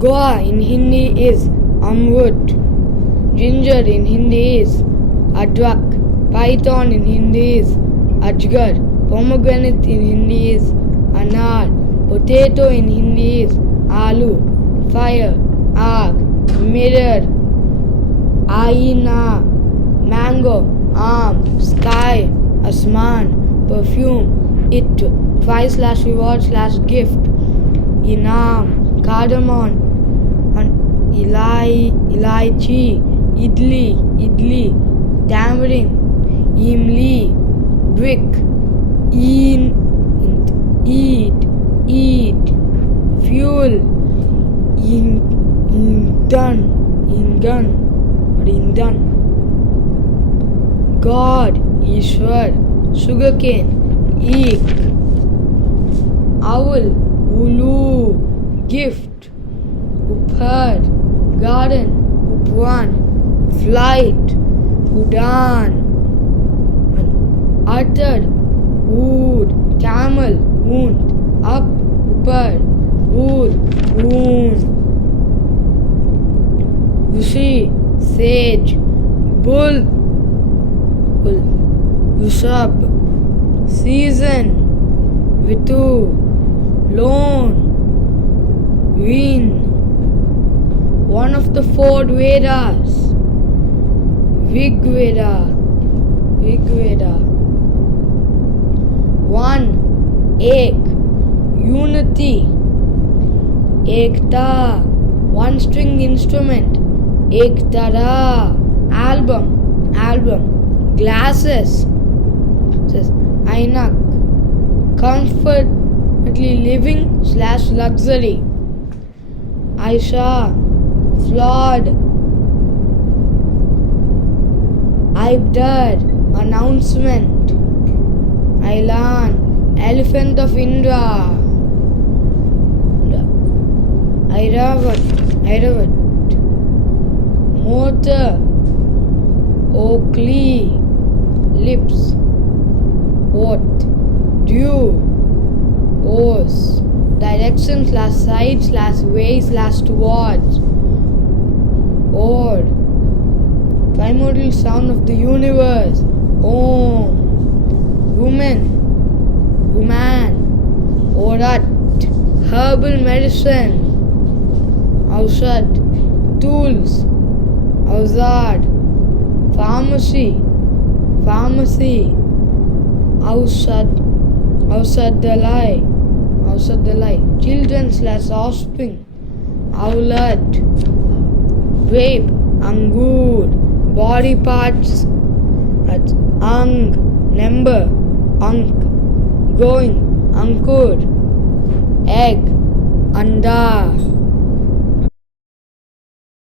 Goa in Hindi is Amrut. Ginger in Hindi is Adrak. Python in Hindi is Ajgar. Pomegranate in Hindi is Anar. Potato in Hindi is Aloo. Fire, Aag. Mirror, Aina. Mango, Aam. Sky, Asman. Perfume, It. 5/reward/gift. Inam, Cardamom. Ilaichi, Idli. Tamarind, Imli. Brick, eat. Fuel, Indan. God, Ishwar. Sugarcane, Eek. Owl, Ulu. Gift, Upar. Garden, Upwan. Flight, Udan. Uttered, Ood. Camel, Oont. Up, Upar. Wool, Woon. Rishi, Sage. Bull, Vishab. Season, Ritu. Loan, Veen. One of the four Vedas, Rigveda. One, Ek, unity. Ekta, one string instrument. Ektara, album. Glasses, says Ainak, comfortably living/luxury. Aisha, flawed. Ibdar, announcement. Ailan, elephant of Indra. Airavat, motor. Oakley, lips. What, dew. Oars, direction/side/way/towards. Or, primordial sound of the universe. Om. Woman. Orat, herbal medicine. Aushad, tools. Auzad, pharmacy. Ausadalai, children/offspring. Aulad, grape. Angur, body parts. Ang, number. Ank, going. Ankur, egg. Anda.